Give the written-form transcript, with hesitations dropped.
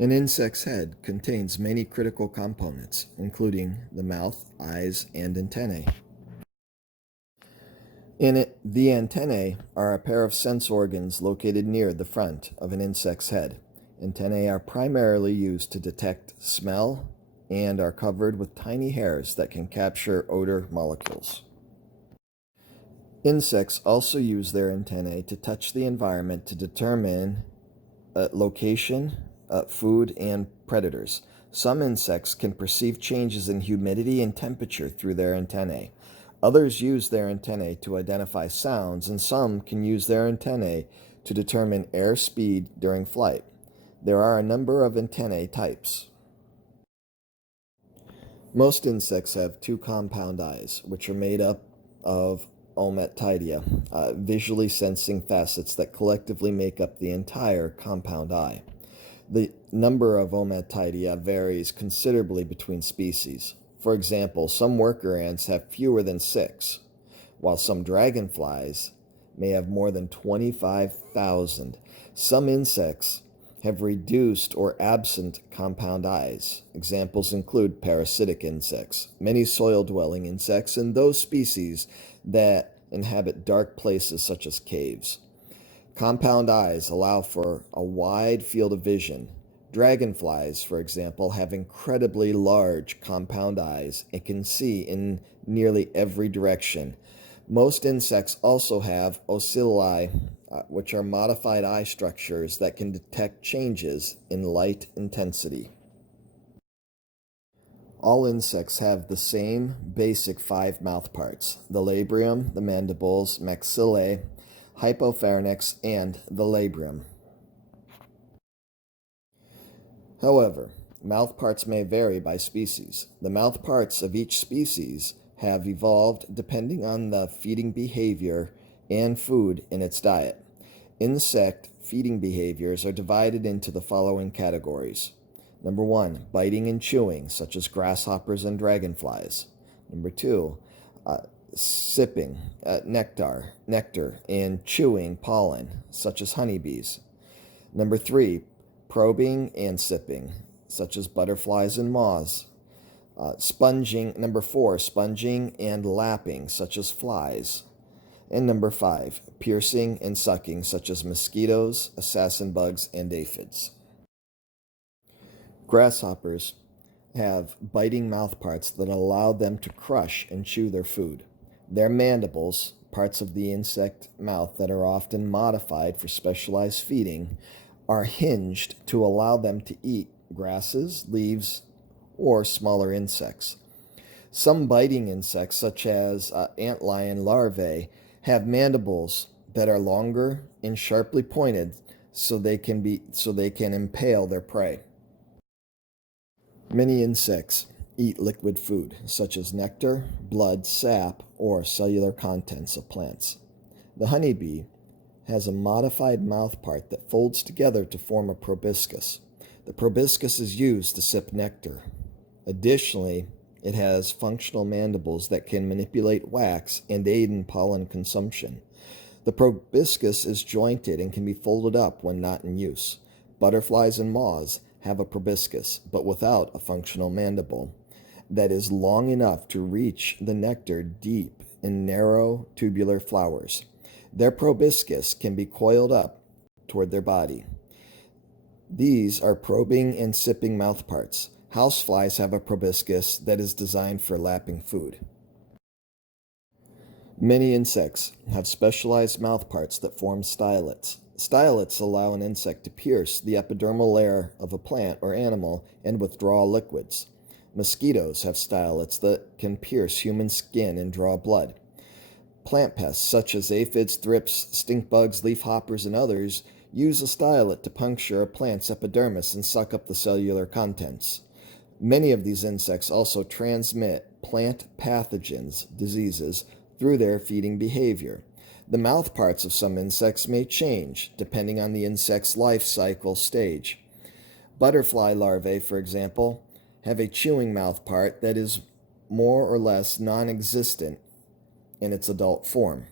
An insect's head contains many critical components, including the mouth, eyes, and antennae. In it, the antennae are a pair of sense organs located near the front of an insect's head. Antennae are primarily used to detect smell and are covered with tiny hairs that can capture odor molecules. Insects also use their antennae to touch the environment to determine location, food, and predators. Some insects can perceive changes in humidity and temperature through their antennae. Others use their antennae to identify sounds, and some can use their antennae to determine air speed during flight. There are a number of antennae types. Most insects have two compound eyes, which are made up of ommatidia, visually sensing facets that collectively make up the entire compound eye. The number of ommatidia varies considerably between species. For example, some worker ants have fewer than 6, while some dragonflies may have more than 25,000. Some insects have reduced or absent compound eyes. Examples include parasitic insects, many soil-dwelling insects, and those species that inhabit dark places such as caves. Compound eyes allow for a wide field of vision. Dragonflies, for example, have incredibly large compound eyes and can see in nearly every direction. Most insects also have ocelli, which are modified eye structures that can detect changes in light intensity. All insects have the same basic 5 mouth parts: the labium, the mandibles, maxillae, hypopharynx, and the labium. However, mouth parts may vary by species. The mouth parts of each species have evolved depending on the feeding behavior and food in its diet. Insect feeding behaviors are divided into the following categories. Number 1, biting and chewing, such as grasshoppers and dragonflies. Number 2, sipping nectar, and chewing pollen, such as honeybees. Number 3, probing and sipping, such as butterflies and moths. Number 4, sponging and lapping, such as flies. And number 5, piercing and sucking, such as mosquitoes, assassin bugs, and aphids. Grasshoppers have biting mouthparts that allow them to crush and chew their food. Their mandibles, parts of the insect mouth that are often modified for specialized feeding, are hinged to allow them to eat grasses, leaves, or smaller insects. Some biting insects, such as antlion larvae, have mandibles that are longer and sharply pointed so they can impale their prey. Many insects eat liquid food, such as nectar, blood, sap, or cellular contents of plants. The honeybee has a modified mouthpart that folds together to form a proboscis. The proboscis is used to sip nectar. Additionally, it has functional mandibles that can manipulate wax and aid in pollen consumption. The proboscis is jointed and can be folded up when not in use. Butterflies and moths have a proboscis, but without a functional mandible that is long enough to reach the nectar deep in narrow tubular flowers. Their proboscis can be coiled up toward their body. These are probing and sipping mouthparts. Houseflies have a proboscis that is designed for lapping food. Many insects have specialized mouthparts that form stylets. Stylets allow an insect to pierce the epidermal layer of a plant or animal and withdraw liquids. Mosquitoes have stylets that can pierce human skin and draw blood. Plant pests such as aphids, thrips, stink bugs, leafhoppers, and others use a stylet to puncture a plant's epidermis and suck up the cellular contents. Many of these insects also transmit plant pathogens, diseases, through their feeding behavior. The mouthparts of some insects may change depending on the insect's life cycle stage. Butterfly larvae, for example, have a chewing mouthpart that is more or less non-existent in its adult form.